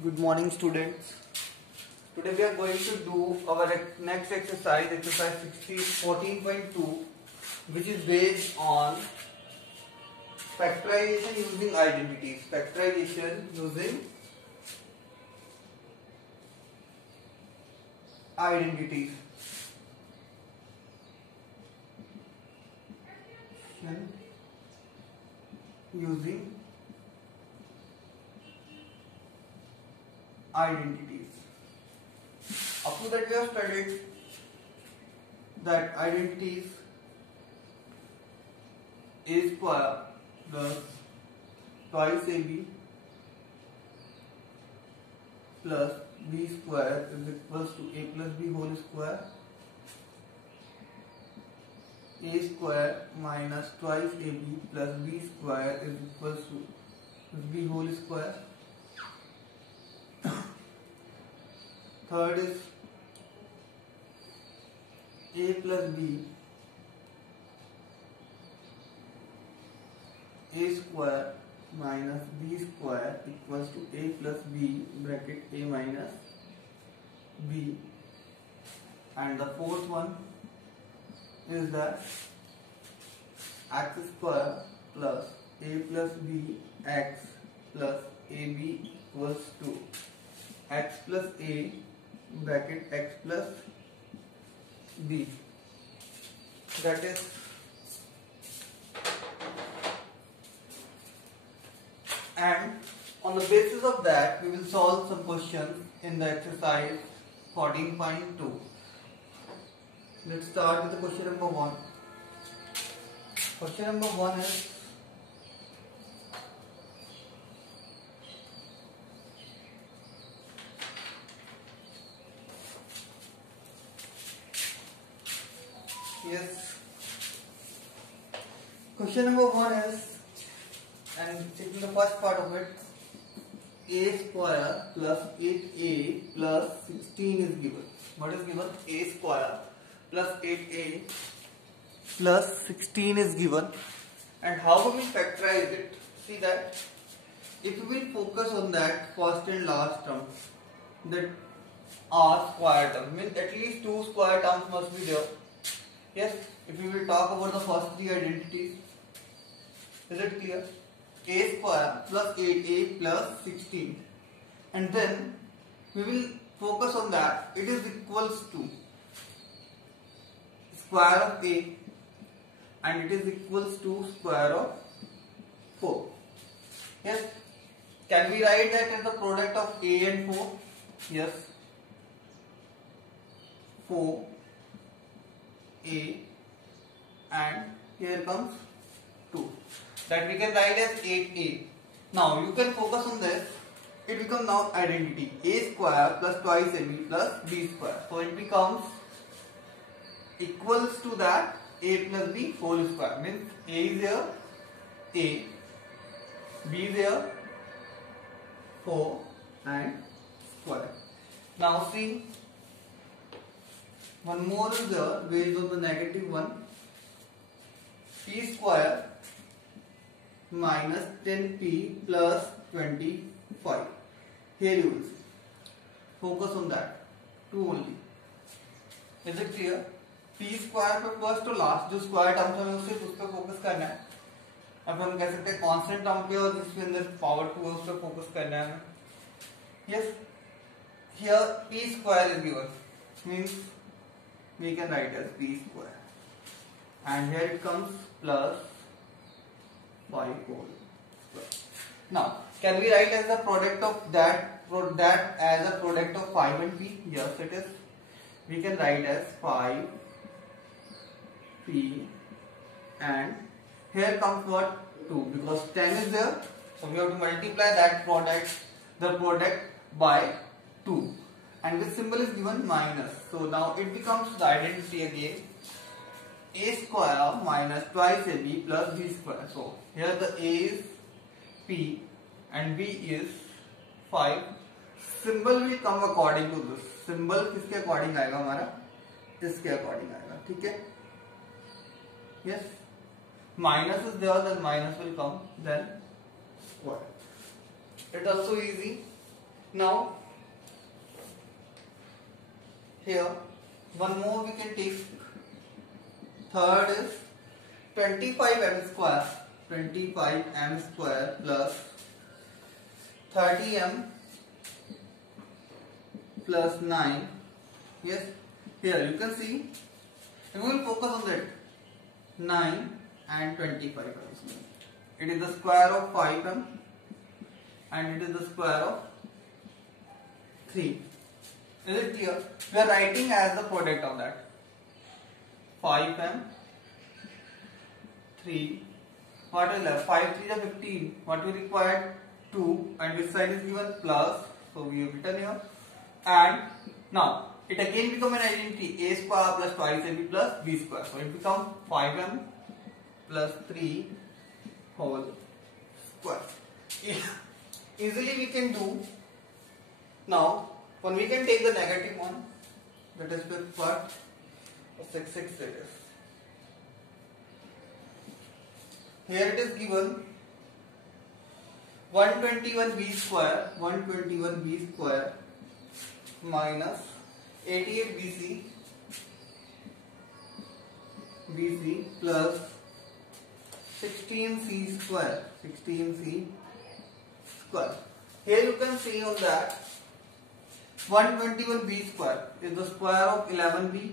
Good morning, students. Today we are going to do our next exercise, exercise 14.2, which is based on factorization using identities. Factorization using identities. Using identities. Up to that we have studied that identities a square plus twice ab plus b square is equals to a plus b whole square, a square minus twice ab plus b square is equals to b whole square. Third is a plus b, a square minus b square equals to a plus b bracket a minus b, and the fourth one is that x square plus a plus b x plus ab equals to x plus a bracket x plus b. That is and on the basis of that we will solve some questions in the exercise 14.2. Let's start with the question number 1. Question number 1 is question number 1 is, and taking the first part of it, a square plus 8a plus 16 is given. What is given? A square plus 8a plus 16 is given. And how do we factorize it? See that if we will focus on that first and last term, that are square term, means at least two square terms must be there. Yes, if we will talk about the first three identities, is it clear? A square plus 8a plus 16, and then we will focus on that. It is equals to square of a, and it is equals to square of 4. Yes, can we write that as the product of a and 4? Yes, 4 a, and here comes 2. That we can write as 8a. Now you can focus on this. It becomes now identity a square plus twice ab plus b square. So it becomes equals to that a plus b whole square. Means a is here, a, b is here, 4 and square. Now see, one more is there based on the negative one. P square minus 10p plus 25. Here you will see. Focus on that. 2 only. Is it clear? P square पे first to last जो square terms हमें सिर्फ उस पे focus करना है. अब हम कह सकते हैं constant term पे और जिसके अंदर power 2 है उस पे focus करना है हमें. Yes. Here P square is given. Means we can write as p square, and here it comes plus 5 whole square. Now can we write as the product of that as a product of 5 and p? Yes, it is. We can write as 5 p, and here comes what? 2, because 10 is there, so we have to multiply that product, the product, by 2. And this symbol is given minus. So now it becomes the identity again. A square minus twice ab plus b square. So here the a is p and b is 5. Symbol will come according to this. Symbol किसके according आएगा हमारा? इसके according आएगा. ठीक है? Yes. Minus is there, then minus will come, then square. It also easy. Now here one more we can take. Third is 25m square. 25m square plus 30m plus 9. Yes, here you can see. We will focus on that. 9 and 25m. It is the square of 5m and it is the square of 3. Is it clear? We are writing as the product of that. 5m, 3. What is left? 5 3 is 15. What we required? 2. And this side is given plus. So we have written here. And now it again becomes an identity. A square plus twice ab plus b square. So it becomes 5m plus 3 whole square. Easily we can do. Now when we can take the negative one, that is with what? 6 it is. Here it is given 121b square, 121b square minus 88bc plus 16c square, 16c square. Here you can see on that 121b square is the square of 11b.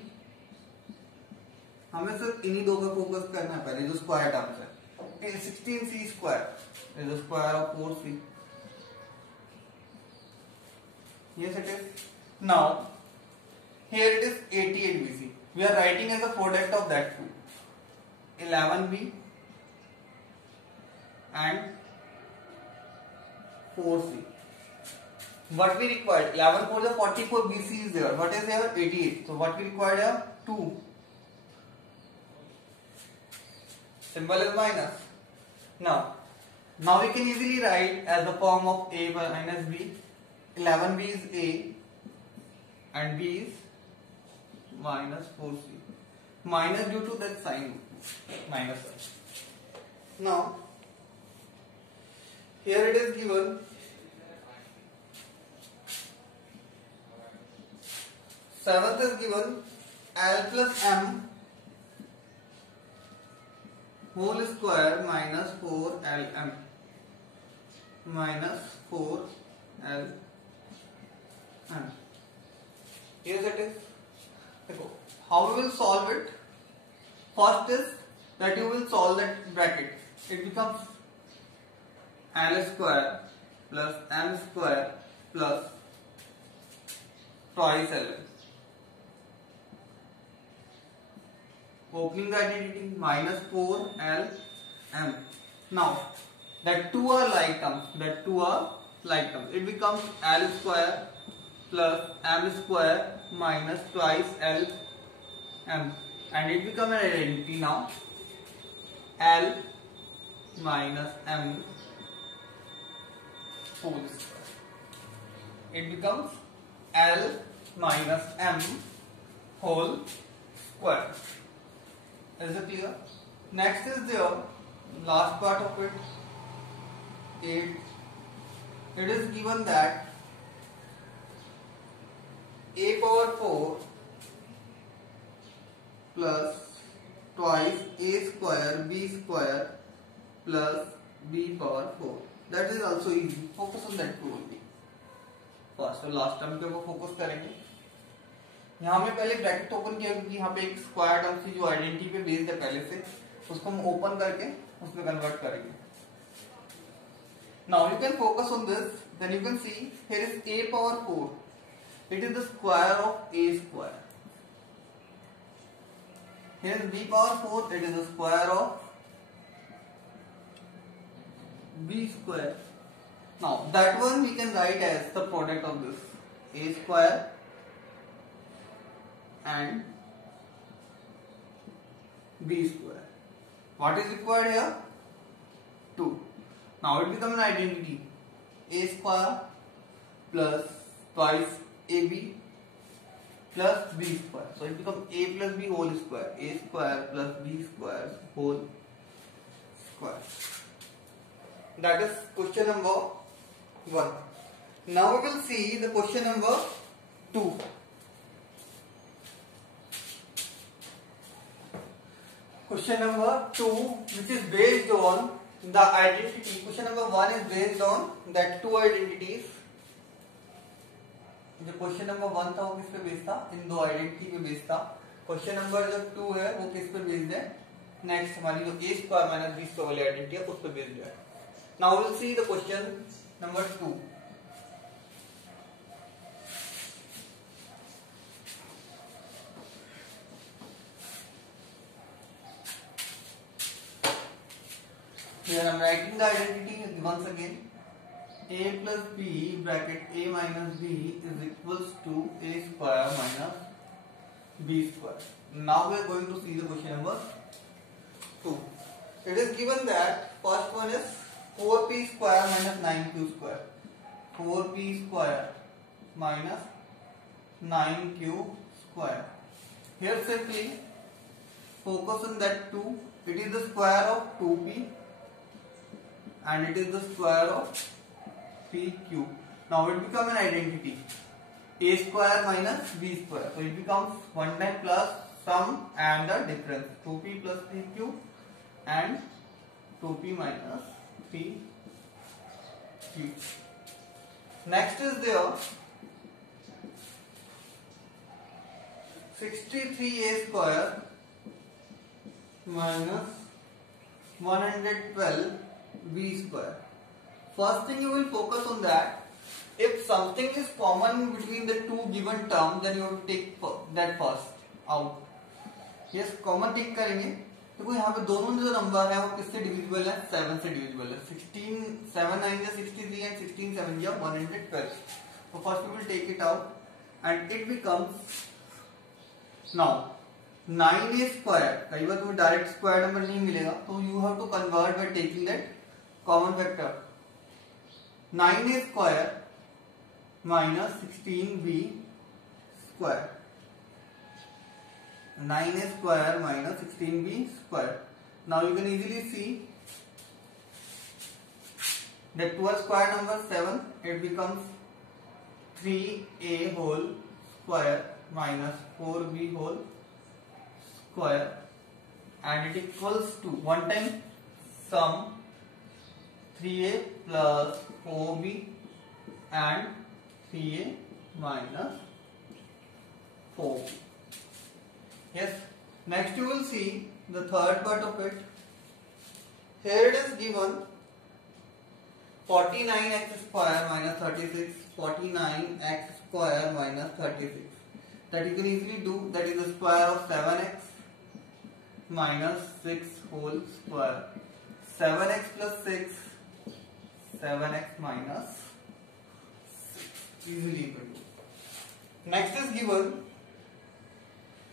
हमें सिर्फ इन्हीं दो पे focus करना है पहले जो square terms है. 16c square is the square of 4c. Yes, it is. Now here it is 88bc. We are writing as a product of that two. 11b and 4c. What we required? 11 for the 44 BC is there. What is there? 88. So what we required here? 2. Symbol is minus. Now we can easily write as the form of a minus b. 11b is a and b is minus 4c. Minus due to that sign minus. Now here it is given 7th is given L plus M whole square minus 4LM minus 4LM. Yes, it is. How we will solve it? First is that you will solve that bracket. It becomes L square plus M square plus twice LM. Opening the identity minus 4LM. Now that two are like terms. It becomes L square plus M square minus twice LM, and it becomes an identity now. L minus M whole square. It becomes L minus M whole square. Is it clear? Next is the last part of it. 8. It is given that a power 4 plus twice a square b square plus b power 4. That is also easy. Focus on that two only. First और last term के ऊपर focus करेंगे. यहाँ में पहले bracket open किया क्योंकि यहाँ पे एक स्क्वायर टर्म थी जो आइडेंटिटी पे बेस्ड है पहले से, उसको हम ओपन करके उसमें कन्वर्ट करेंगे. Now you can focus on this. Then you can see here is a power 4. It is the square of a square. Here is b power 4. It is the square of b square. Now that one we can write as the product of this a square and b square. What is required here? 2. Now it becomes an identity. A square plus twice ab plus b square. So it becomes a plus b whole square. A square plus b square whole square. That is question number 1. Now we will see the question number 2. Question number 2, which is based on the identity. Question number 1 is based on that two identities. जो question number 1 था वो किस पे based था? इन दो identity पे based था. Question number जो 2 है वो किस पे बेस्ड है? नेक्स्ट हमारी जो a square minus b square वाली आइडेंटिटी है उस पे बेस्ड है. Now will see the question number 2. Here I am writing the identity once again. A plus b bracket a minus b is equals to a square minus b square. Now we are going to see the question number 2. It is given that first one is 4p square minus 9q square. 4p square minus 9q square. Here simply focus on that 2. It is the square of 2p and it is the square of pq. Now it becomes an identity. A square minus b square. So it becomes one time plus sum and the difference. 2p plus pq and 2p minus pq. Next is there 63a square minus 112b square. First thing you will focus on that. If something is common between the two given terms, then you have to take that first out. Yes, common take करेंगे. देखो यहाँ पे दोनों जो number है वो किससे divisible है? 7 से डिविजिबल है. 16 7 9 या 63 and 16 7 या 112. So first we will take it out and it becomes now 9a square. कई बार तुम्हें डायरेक्ट स्क्वायर नंबर नहीं मिलेगा तो you have to convert by taking that common factor. 9a square minus 16b square. 9a square minus 16b square. Now you can easily see that to a square number 7 it becomes 3a whole square minus 4b whole square and it equals to one time sum 3a plus 4b and 3a minus 4b. Yes. Next you will see the third part of it. Here it is given 49x square minus 36. 49x square minus 36. That you can easily do. That is the square of 7x minus 6 whole square. 7x plus 6. 7x minus 6 easily equal to. Next is given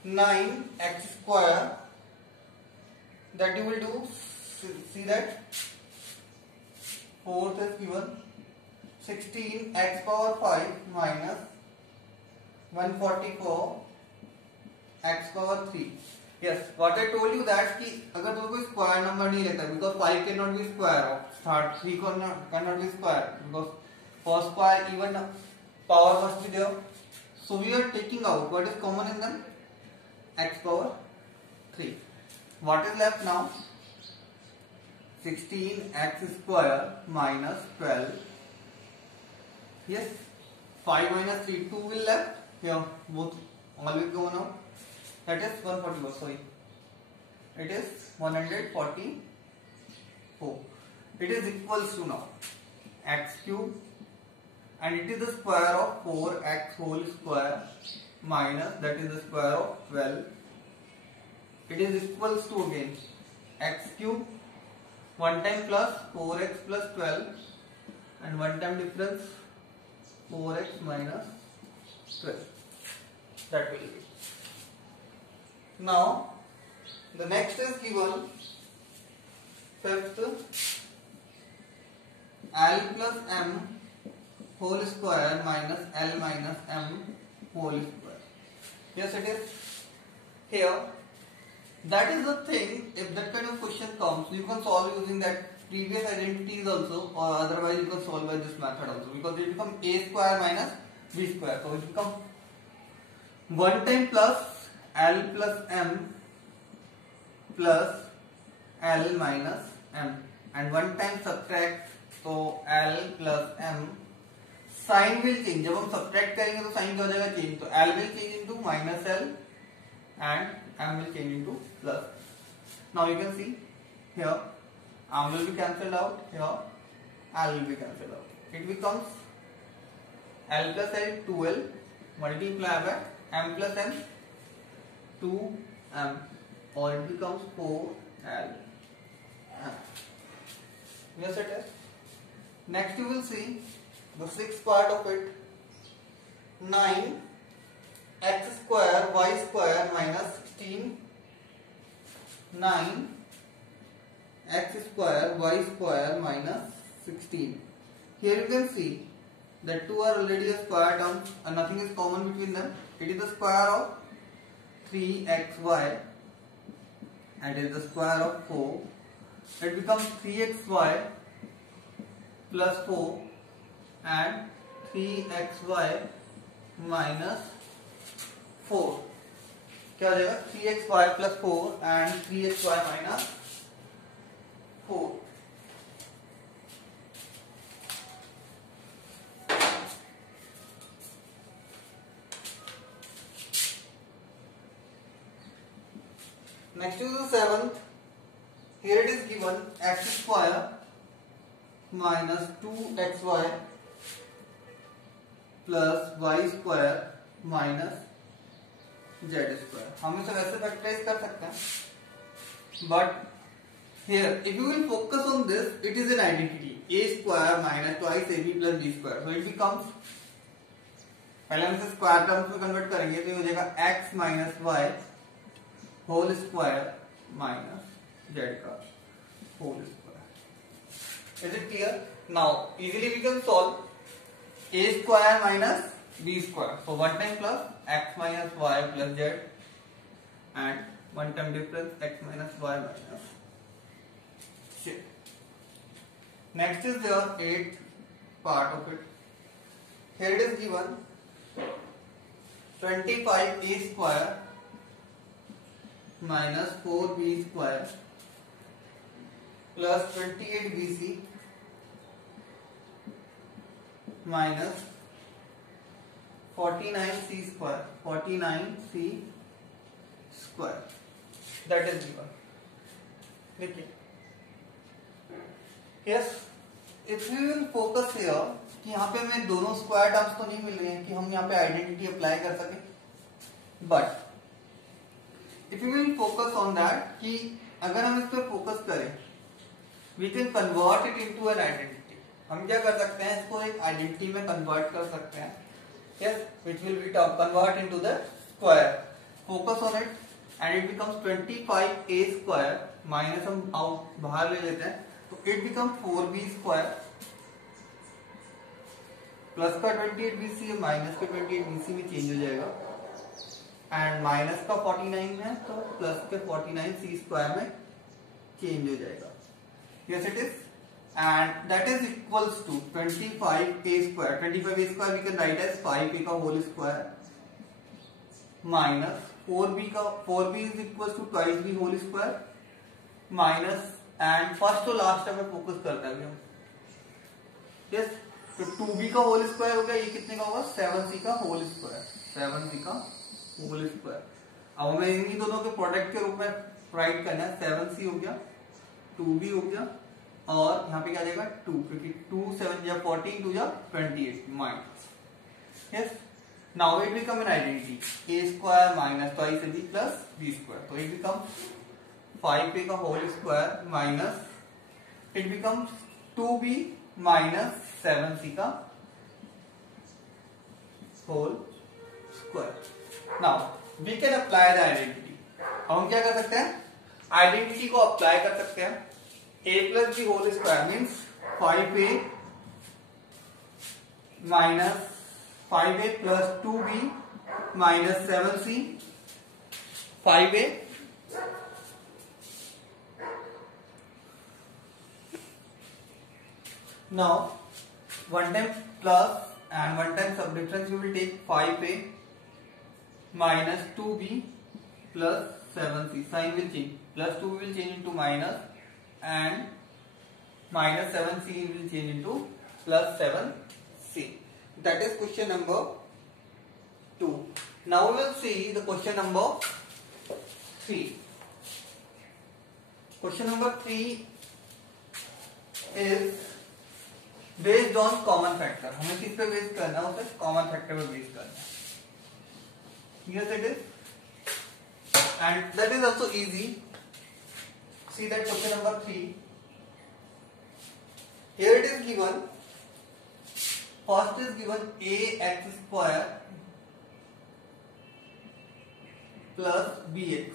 9x square. That you will do, see that fourth is given 16x power 5 minus 144 x power 3. Yes, what I told you that कि अगर तुम्हें कोई square number नहीं लेता because 5 cannot be square of start 3 cannot be square because for square even power must be there. So we are taking out what is common in them, x power 3. What is left now? 16x square minus 12. Yes, 5 minus 3, 2 will left here, both all will go now. That is 144. Sorry, it is 144. It is equals to now x cube and it is the square of 4x whole square minus that is the square of 12. It is equals to again x cube one time plus 4x plus 12 and one time difference 4x minus 12. That will be. Now the next is given fifth L plus m whole square minus L minus m whole square. Yes, it is here. That is the thing. If that kind of question comes, you can solve using that previous identities also, or otherwise you can solve by this method also, because it become a square minus b square. So it become 1 time plus l plus m plus l minus m, and 1 time subtract, so l plus m. Sign will change, जब हम subtract करेंगे तो sign क्या हो जाएगा, change, तो l will change into minus l and m will change into plus. Now you can see here m will be cancelled out, here l will be cancelled out. It becomes l plus l 2l multiply by m plus m 2m, or it becomes 4l m. Yes, it is. Next you will see the sixth part of it, 9 x square y square minus 16, 9 x square y square minus 16. Here you can see that two are already a square term and nothing is common between them. It is the square of 3xy and it is the square of 4. It becomes 3xy plus 4 and 3xy minus 4. क्या हो जाएगा, 3xy plus 4 and 3xy minus 4. Next is the seventh. Here it is given x square minus 2xy plus y square minus z square. हम इसे वैसे factorise कर सकते हैं, but here if you will focus on this, it is an identity, a square minus twice ab plus b square. So it becomes, पहले हम इसे square terms में कन्वर्ट करेंगे तो ये हो जाएगा x minus y whole square minus z का whole square. Is it clear? Now easily we can solve a square minus b square. So one time plus x minus y plus z and one time difference x minus y minus z. Next is your eighth part of it. Here it is given 25a square minus 4b square plus 28bc minus 49c square, 49c square, that is given. देखिए, yes, if you will focus here कि यहाँ पे हमें दोनों square terms तो नहीं मिल रही हैं कि हम यहाँ पे आइडेंटिटी अप्लाई कर सकें, but if you will focus on that कि अगर हम इस पर फोकस करें, we can convert it into an identity. हम क्या कर सकते हैं, इसको एक आइडेंटिटी में कन्वर्ट कर सकते हैं. yes, which will be convert into the square. Focus on it and it becomes 25a square minus हम आउट बाहर ले लेते हैं, तो it becomes 4b square plus का 28bc माइनस का 28bc में चेंज हो जाएगा एंड माइनस का 49 है तो प्लस के 49c स्क्वायर में चेंज हो जाएगा. yes it is, and that is equals to 25a square. 25a square we can write as 5a का whole square minus 4b is equals to twice b whole square minus and first to last में focus करते हैं हम. yes, तो 2b का whole square हो गया, ये कितने का होगा, 7c का होल स्क्वायर, 7c का होल स्क्वायर. अब हमें इन्हीं दोनों के प्रोडक्ट के रूप में राइट करना है. 7c हो गया, 2b हो गया और यहाँ पे क्या आ जाएगा 2, क्योंकि 2 7 या 14 2 या 28 minus. Yes, now it become an identity a square minus twice ab plus b square. तो इट बिकम्स 5a का whole square minus it becomes 2b minus 7c का whole square. Now we can apply the identity. हम क्या कर सकते हैं, identity को apply कर सकते हैं. a plus b whole square means 5a minus 5a plus 2b minus 7c. 5a Now, one time plus and one time sub difference you will take 5a minus 2b plus 7c. Sign will change. Plus 2 will change into minus and minus 7c will change into plus 7c. That is question number 2. Now we will see the question number 3. Question number 3 is based on common factor. हमें किस पे base करना है? उसे common factor पे base करना है. Yes, it is, and that is also easy. See that question number 3. Here it is given. First is given ax square plus bx.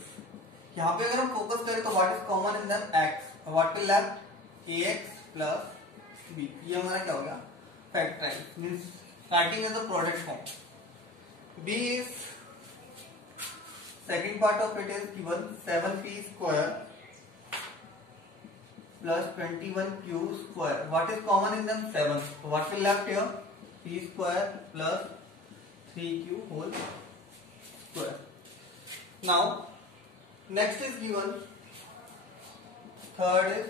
यहाँ पे अगर हम फोकस करें तो what is common in that x, what will left ax plus b. ये हमारा क्या हो गया? Factorize means writing in the product form. b is second part of it is given 7p square plus 21q square. What is common in them? 7. So what will left here? p square plus 3q whole square. Now next is given, third is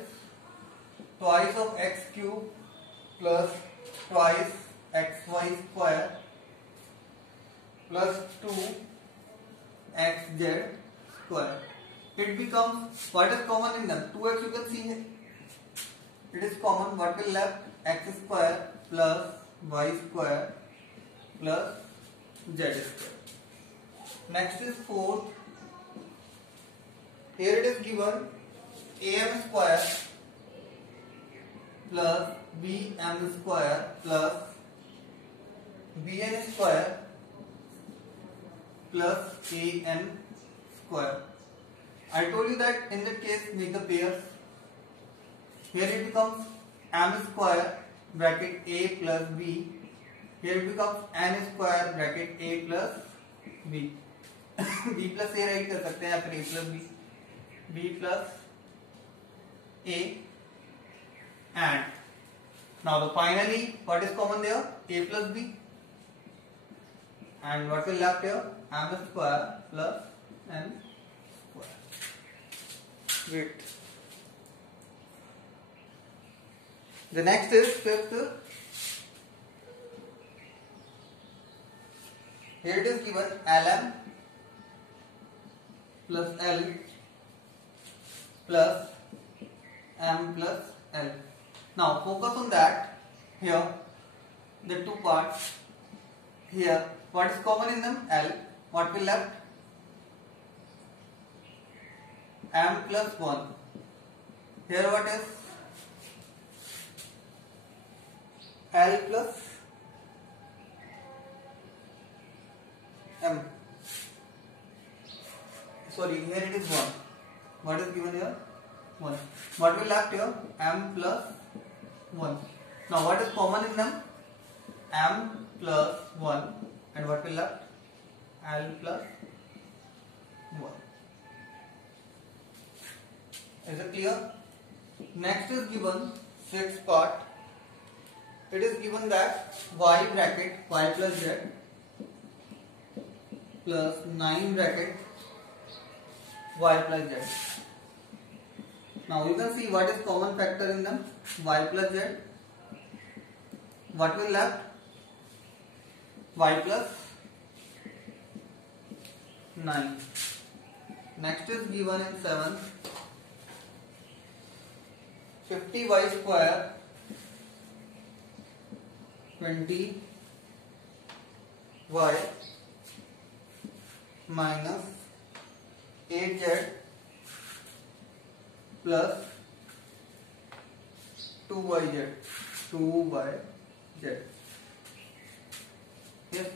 twice of x cube plus twice xy square plus 2xz square. It becomes, what is common in them? 2x you can see here. It is common. What will left? X square plus y square plus z square. Next is fourth. Here it is given am square plus bm square plus bn square plus an square. I told you that in that case make the pairs. Here it becomes m square bracket a plus b. Here it becomes n square bracket a plus b. b plus a right कर सकते हैं या फिर a plus b. b plus a and now the finally what is common there? A plus b, and what will left here? M square plus n square. Great. The next is fifth. Here it is given lm plus l plus m plus l. Now focus on that. Here the two parts. Here what is common in them? L. What will left? M plus 1. Here what is? L plus M. Sorry, here it is 1. What is given here? 1. What will left here? M plus 1. Now what is common in them? M plus 1, and what will left? L plus 1. Is it clear? Next is given sixth part. It is given that y bracket y plus z plus 9 bracket y plus z. Now you can see what is common factor in them. Y plus z. What will left? Y plus 9. Next is given in 7. 50y square 20y minus 8z plus 2yz. Yes,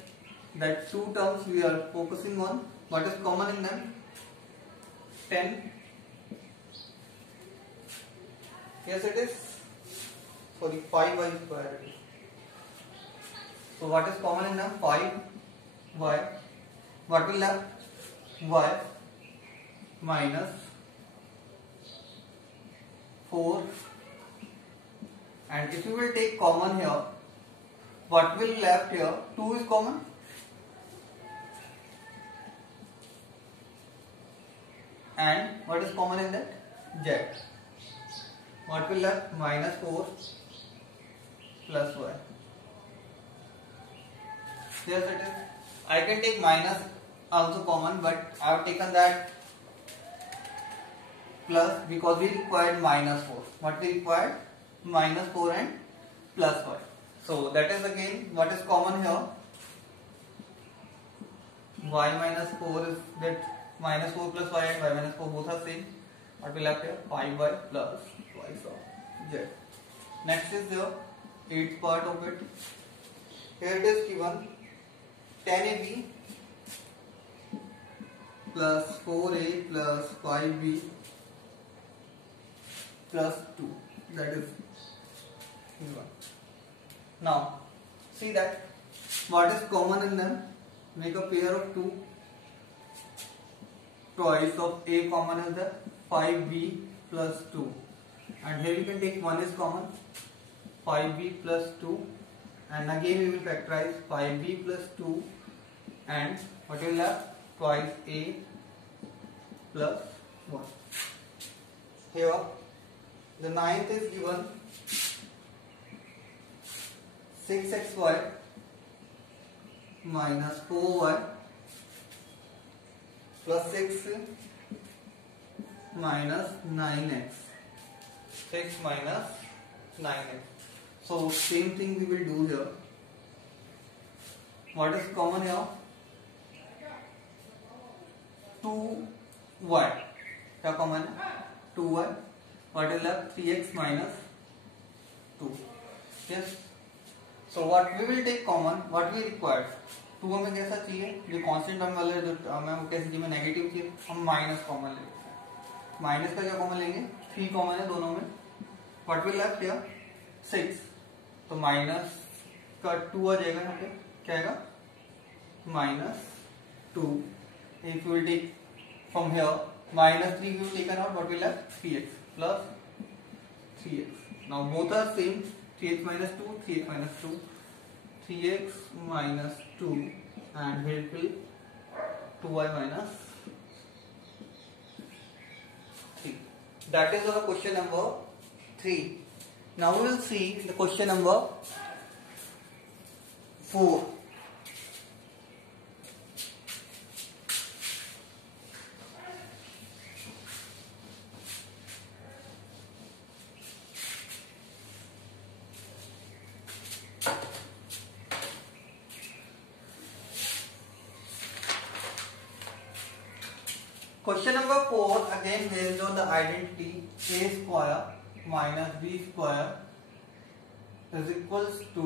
that two terms we are focusing on. What is common in them? 10. Yes, it is. Sorry, 5y square. So what is common in them? 5y. What will left? Y minus 4 and if you will take common here, what will left here? 2 is common, and what is common in that? Z. What will left? Minus 4 plus y. Yes, it is. I can take minus also common, but I have taken that plus because we required minus 4. What we required? Minus 4 and plus y. So that is again what is common here. Y minus 4 is that minus 4 plus y, and y minus 4 both are same. What will left here? 5y plus y of z. Next is the 8th part of it. Here it is given 10ab plus 4a plus 5b plus 2. That is given. Now see that what is common in them. Make a pair of 2. Twice of a common is the 5b plus 2, and here you can take 1 is common, 5b plus 2, and again we will factorize 5b plus 2, and what will left? Twice a plus 1. Here the 9th is given 6xy minus 4y plus 6 minus 9x. 6 minus 9x. So same thing we will do here. What is common here? 2y. क्या common है? 2y. What is left? 3x minus 2. Yes. So what we will take common? What we required? 2 हमें कैसा चाहिए? जो constant term वाले जो हमें वो कैसे चाहिए? नेगेटिव चाहिए. हम माइनस कॉमन लेंगे. माइनस का क्या कॉमन लेंगे? 3 कॉमन है दोनों में. What will left here? 6. तो माइनस का 2 आ जाएगा यहाँ पे. क्या आएगा? Minus 2. If you will take from here minus 3 you taken out, what will left? 3x plus 3x. Now both are same. 3x minus 2, 3x minus 2, 3x minus 2, and here it will 2y minus 3. That is our question number 3. Now we will see the question number 4. Question number 4 again based on the identity a square minus b square is equals to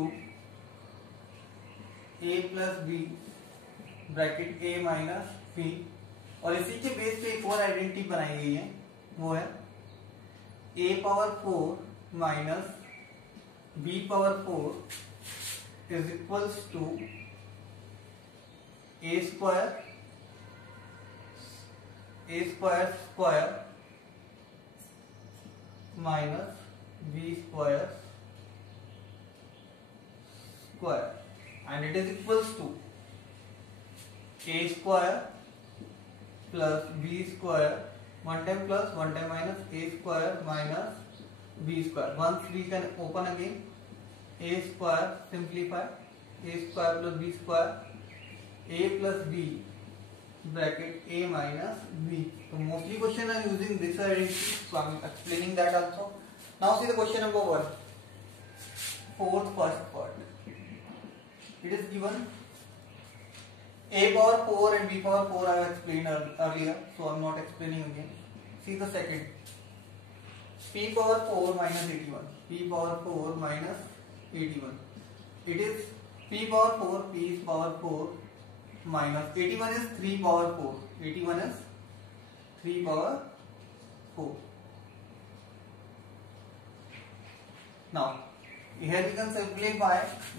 a plus b bracket a minus b, और इसी के base पे एक और identity बनाई गई है, वो है a power 4 minus b power 4 is equals to a square square minus b square and it is equals to a square plus b square, one time plus one time minus a square minus b square. Once we can open again a square simplify a square plus b square a plus b bracket a minus b. So mostly question are using this identity, so I am explaining that also. Now see the question number 1, fourth first part. It is given a power 4 and b power 4 I have explained earlier, so I am not explaining again. See the second, p power 4 minus 81, p power 4 minus 81. It is p power 4, p is power 4 minus 81 is 3 power 4. 81 is 3 power 4. Now here you can simplify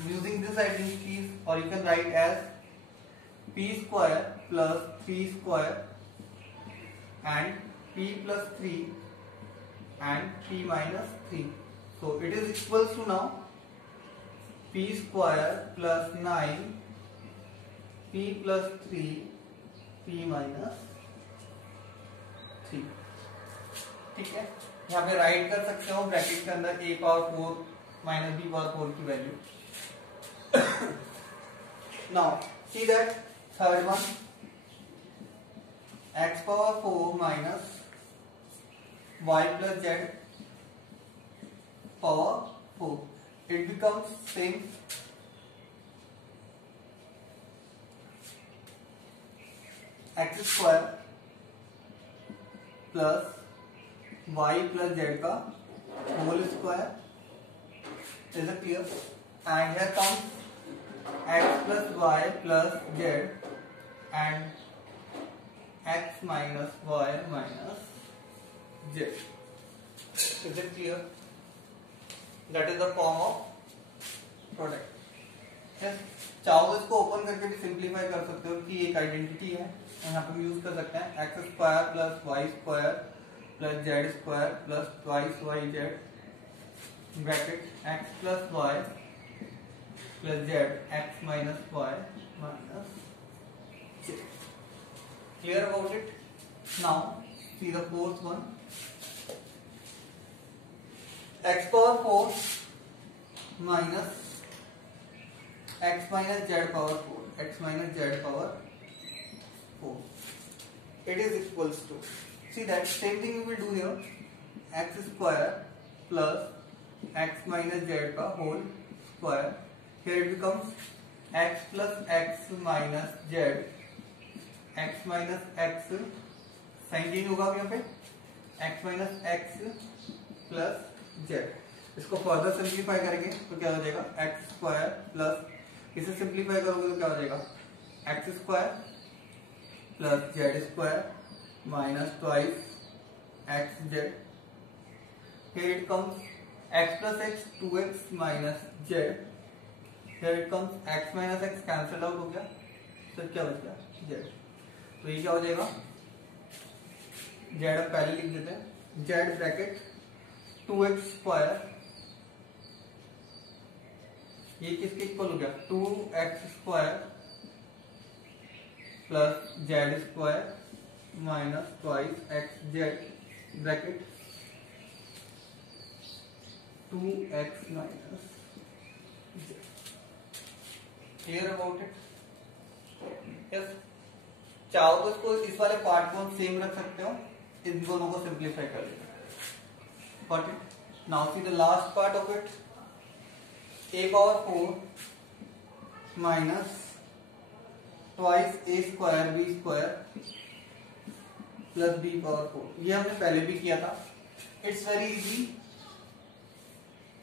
using this identities, or you can write as p square plus 3 square and p plus 3 and p minus 3. So it is equals to now p square plus 9 p plus 3 p minus 3. ठीक है, यहाँ पे right कर सकते हो bracket के अंदर a power 4 minus b power 4 की value. Now see that third one, x power 4 minus y plus z power 4. It becomes same. X square plus y plus z का whole square. Is it clear? And here comes x plus y plus z and x minus y minus z. Is it clear? That is the form of product. Yes. चाहो इसको open करके भी simplify कर सकते हो कि एक identity है, यहाँ पे यूज कर सकते हैं x square plus y square plus z square plus twice y z bracket x plus y plus z x minus y minus z. Clear about it? Now see the fourth one, x power 4 minus x minus z power 4, x minus z power 4. It is equals to, see that same thing we will do here, x square plus x minus z का whole square. Here it becomes x plus x minus z, x minus x sign change होगा यहाँ पे, x minus x plus z. इसको further simplify करेंगे तो क्या हो जाएगा, एक्स स्क्वायर प्लस इसे सिंप्लीफाई करोगे तो क्या हो जाएगा, x square plus z square minus twice x z. Here it comes x plus x 2x minus z. Here it comes x minus x cancel out हो गया, तो क्या बच गया जेड. तो ये क्या हो जाएगा, जेड अब पहले लिख देते हैं, जेड ब्रैकेट 2x स्क्वायर, ये किसके इक्वल हो गया, 2x square plus z square minus twice x Z bracket 2x minus z. Clear about it? Yes. चाहो तो इसको इस वाले पार्ट को सेम रख सकते हो, इन दोनों को सिंप्लीफाई कर लेते. Got it? Now see the last part of it. A power 4 minus twice a square b square plus b power 4. ये हमने पहले भी किया था. It's very easy.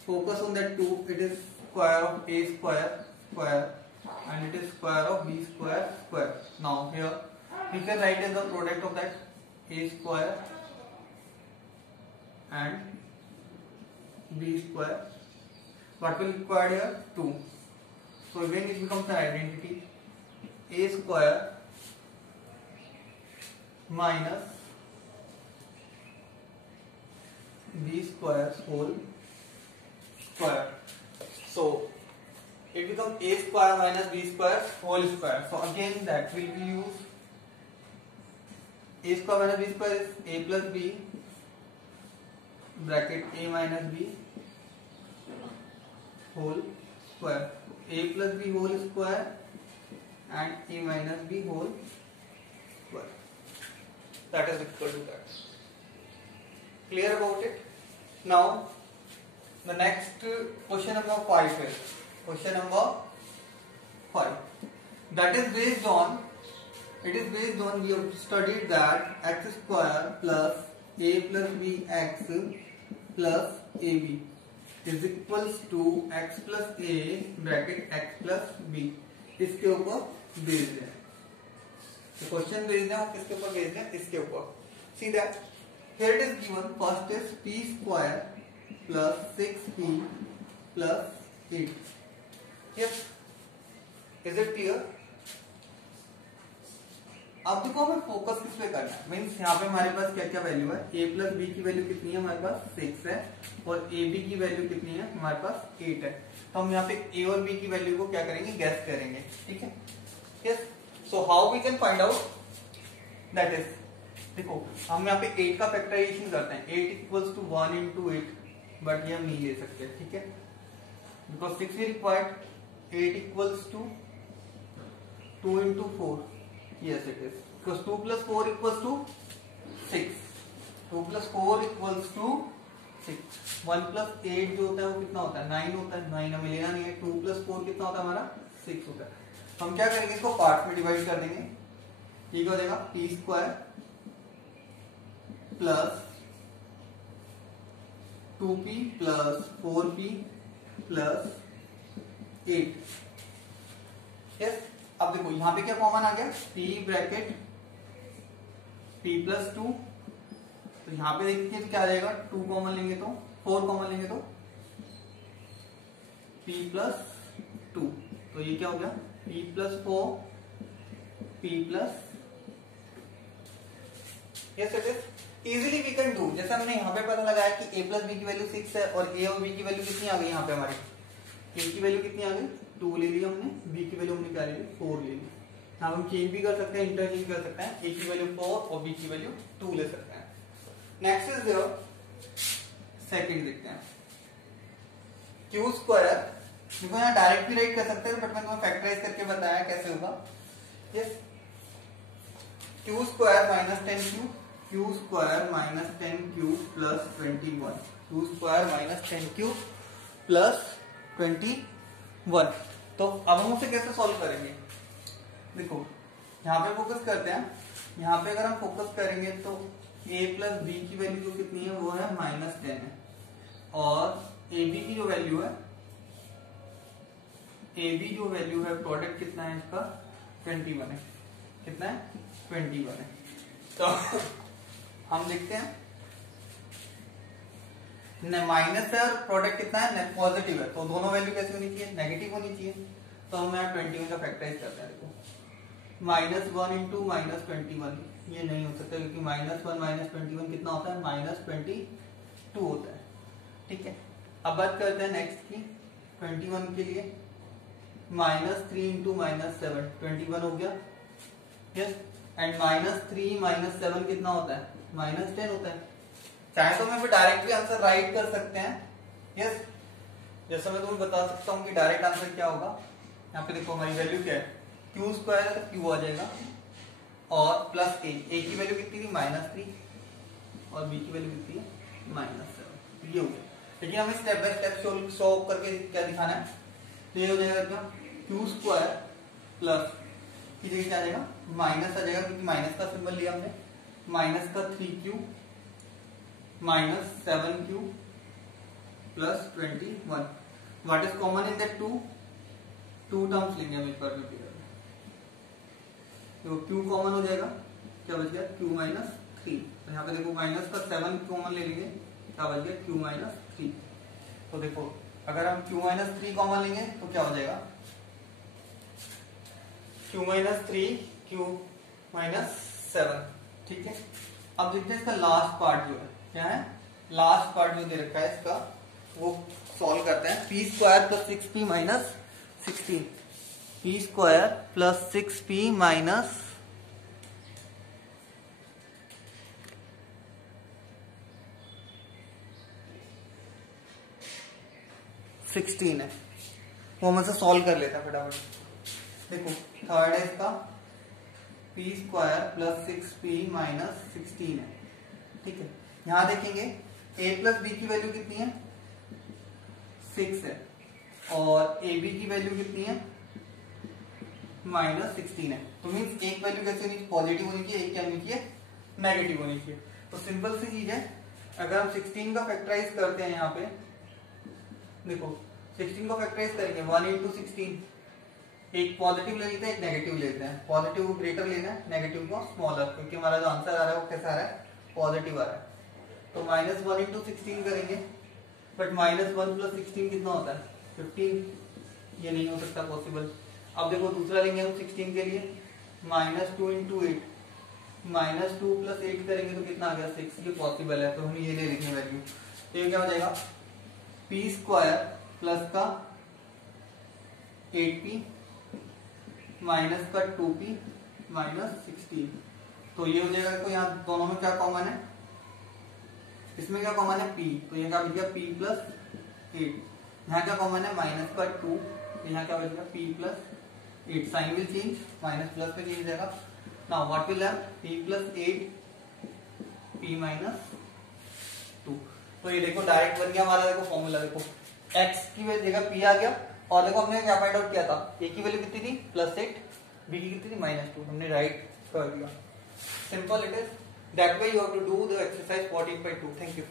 Focus on that 2. It is square of a square square and it is square of b square square. Now here you can write as the product of that a square and b square. What will require here? 2. So when it becomes an identity, a square minus b square whole square. So it becomes a square minus b square whole square. So again that will be used. A square minus b square is a plus b bracket a minus b whole square, a plus b whole square and a minus b whole square. That is equal to that. Clear about it? Now the next question number 5 is question number 5. That is based on, it is based on, we have studied that x square plus a plus b x plus ab is equals to x plus a bracket x plus b. इसके ऊपर based है, तो question based है, किसके ऊपर based है, इसके ऊपर. See that here it is given, first is p square plus 6p plus 8. Yes, is it clear? अब देखो हमें फोकस किस पे करना है, मीन्स यहाँ पे हमारे पास क्या क्या वैल्यू है, a प्लस बी की वैल्यू कितनी है हमारे पास 6 है और ए बी की वैल्यू कितनी है हमारे पास 8 है। तो हम यहाँ पे a और b की वैल्यू को क्या करेंगे, गैस करेंगे। ठीक है, yes. So how we can find out that is, देखो हम यहाँ पे 8 का फैक्टराइजेशन करते हैं, 8 इक्वल्स टू 1 इंटू 8, बट ये हम नहीं ले सकते। ठीक है, because 6 we required, 8 equals to 2 into 4, yes it is, because 2 plus 4 equals to 6, 2 plus 4 equals to 6, 1 plus 8 जो होता है वो कितना होता है 9 होता है, 9 हमें लेना नहीं है, 2 plus 4 कितना होता है हमारा 6 होता है। हम क्या करेंगे, इसको पार्ट में डिवाइड कर देंगे। ठीक हो जाएगा, p square plus 2p plus 4p plus 8, yes. अब देखो यहां पे क्या कॉमन आ गया, p ब्रैकेट p प्लस 2, तो यहां पे देखिए तो क्या आ जाएगा, 2 कॉमन लेंगे तो 4 कॉमन लेंगे तो p प्लस 2, तो ये क्या हो गया p plus 4 p plus, yes it is easily we can do. जैसे हमने यहाँ पे पता लगाया कि a प्लस बी की वैल्यू 6 है और a और b की वैल्यू कितनी आ गई, यहाँ पे हमारी a की वैल्यू कितनी आ गई 2 ले ली हमने, b की वैल्यू हमने क्या ले ली 4 ले ली। यहाँ हम चेंज भी कर सकते हैं, इंटरचेंज कर सकते हैं, a की वैल्यू 4 और b की वैल्यू 2 ले सकते हैं। नेक्स्ट इज सेकंड देखते हैं, q स्क्वायर, देखो यहाँ डायरेक्ट भी राइट कर सकते हैं बट मैं तुम्हें फैक्टराइज करके बताया कैसे होगा। Yes, q square minus 10q, q square minus 10q plus 21, q square minus 10q plus 21। तो अब हम उसे कैसे सॉल्व करेंगे, देखो यहाँ पे फोकस करते हैं, यहाँ पे अगर हम फोकस करेंगे तो a प्लस बी की वैल्यू जो कितनी है वो है -10 है, और ए बी की जो वैल्यू है, ए बी जो वैल्यू है प्रोडक्ट कितना है इसका 21 है, कितना है 21 है। तो हम देखते हैं माइनस है और प्रोडक्ट कितना है पॉजिटिव है, तो दोनों वैल्यू कैसे होनी चाहिए, नेगेटिव होनी चाहिए। तो हम यहाँ 21 का फैक्टराइज करते हैं, देखो -1 इंटू -21 ये नहीं हो सकता क्योंकि -1 -21 कितना होता है -22 होता है। ठीक है, अब बात करते हैं नेक्स्ट की 21 के लिए, -3 इंटू -7 21 हो गया, यस, एंड -3 -7 कितना होता है -10 होता है। चाहे तो मैं फिर डायरेक्ट भी आंसर राइट कर सकते हैं, यस, जैसे मैं तुम्हें बता सकता हूँ कि डायरेक्ट आंसर क्या होगा। यहाँ पे देखो हमारी वैल्यू क्या है, q स्क्वायर है तो q आ जाएगा और प्लस a की वैल्यू कितनी थी -3 और b की वैल्यू कितनी है -7, ये हो गया। लेकिन हमें स्टेप बाय स्टेप सॉल्व करके क्या दिखाना है, तो ये हो जाएगा क्या, q स्क्वायर प्लस की जगह क्या आ जाएगा माइनस आ जाएगा क्योंकि माइनस का सिंबल लिया हमने, माइनस का 3q minus 7q plus 21, what is common in that 2 terms लेंगे हम एक बार रिपीट, तो q कॉमन हो जाएगा, क्या बच गया q माइनस 3, तो यहाँ पे देखो माइनस का 7 कॉमन ले लेंगे, क्या बच गया q माइनस 3। तो देखो अगर हम q माइनस 3 कॉमन लेंगे तो क्या हो जाएगा q माइनस 3 q माइनस 7। ठीक है, अब देखते हैं इसका लास्ट पार्ट जो है, क्या है लास्ट पार्ट जो दे रखा है इसका, वो सॉल्व करते हैं। p square plus 6p minus 16, p square plus 6p minus 16 है, वो हम इसे सॉल्व कर लेते हैं फटाफट। देखो थर्ड है इसका p square plus 6p minus 16 है। ठीक है, यहां देखेंगे a प्लस बी की वैल्यू कितनी है 6 है और ए बी की वैल्यू कितनी है -16 है। तो मीन्स एक वैल्यू कैसे होनी चाहिए, पॉजिटिव होनी चाहिए, एक क्या होनी चाहिए नेगेटिव होनी चाहिए। तो सिंपल सी चीज है, अगर हम 16 का फैक्टराइज करते हैं, यहाँ पे देखो 16 का फैक्टराइज करेंगे 1 इंटू 16, एक पॉजिटिव ले लेते हैं एक नेगेटिव लेते हैं, पॉजिटिव को ग्रेटर लेना है नेगेटिव को स्मॉलर, क्योंकि हमारा जो आंसर आ रहा है वो कैसा आ रहा है पॉजिटिव आ रहा है। तो -1 इंटू 16 करेंगे, बट -1 प्लस 16 कितना होता है 15, ये नहीं हो सकता पॉसिबल। अब देखो दूसरा लेंगे हम 16 के लिए, -2 इंटू 8 माइनस 2 प्लस 8 करेंगे तो कितना आ गया 6, ये पॉसिबल है तो हम ये ले लिखेंगे वैल्यू। तो ये क्या हो जाएगा पी स्क्वायर प्लस का 8p माइनस का 2p माइनस 16। तो ये हो जाएगा, तो यहाँ दोनों में क्या कॉमन है, इसमें क्या कॉमन है p, तो ये क्या बच गया p प्लस 8। यहाँ क्या कॉमन है माइनस का 2, तो यहाँ क्या बच गया p plus 8। Sign will change, minus plus पे चेंज जाएगा। Now what will have p plus 8 p minus 2। तो ये देखो डायरेक्ट बन गया हमारा, देखो फॉर्मूला देखो x की जगह p आ गया, और देखो हमने क्या फाइंड आउट किया था, a की वैल्यू कितनी थी प्लस 8, b की कितनी थी माइनस 2, हमने राइट कर दिया। Simple it is, that way you have to do the exercise 14.2। Thank you.